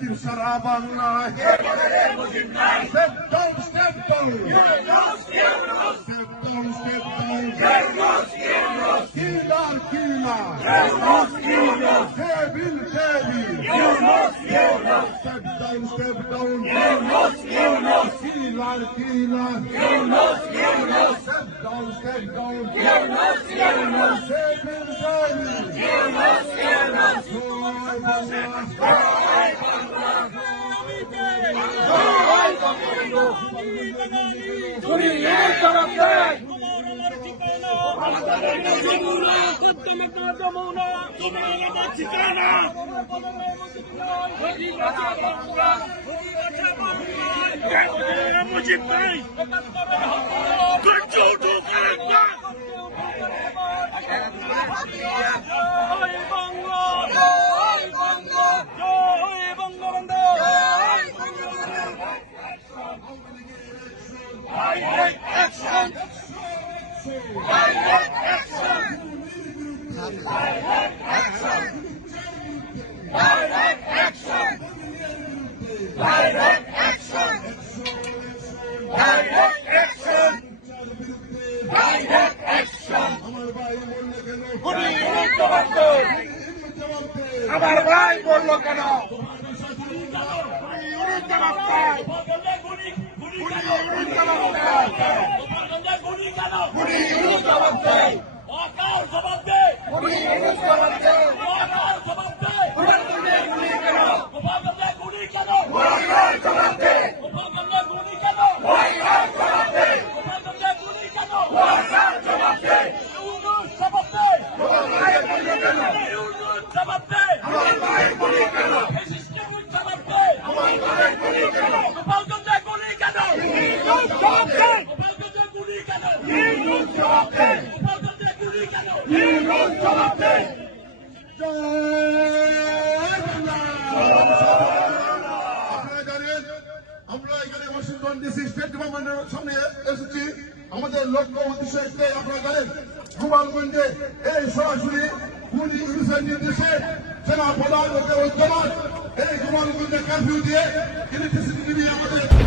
মুজিব সারা বাংলায় step down step down killer devil step down killer step down Mujib ভাই আমার ভাই বললো কেন আমরা এখানে ওয়াশিংটন ডিসি স্টেট ডিপার্টমেন্টের সামনে এসেছি। আমাদের লক্ষ্য উদ্দেশ্য একটাই, আপনারা জানেন গোপালগঞ্জে এই সরাসরি পুলিশ পুলিশের নির্দেশে সেনা প্রধান এই গোপালগঞ্জে কারফিউ দিয়ে ইলেকট্রিসিটি আমাদের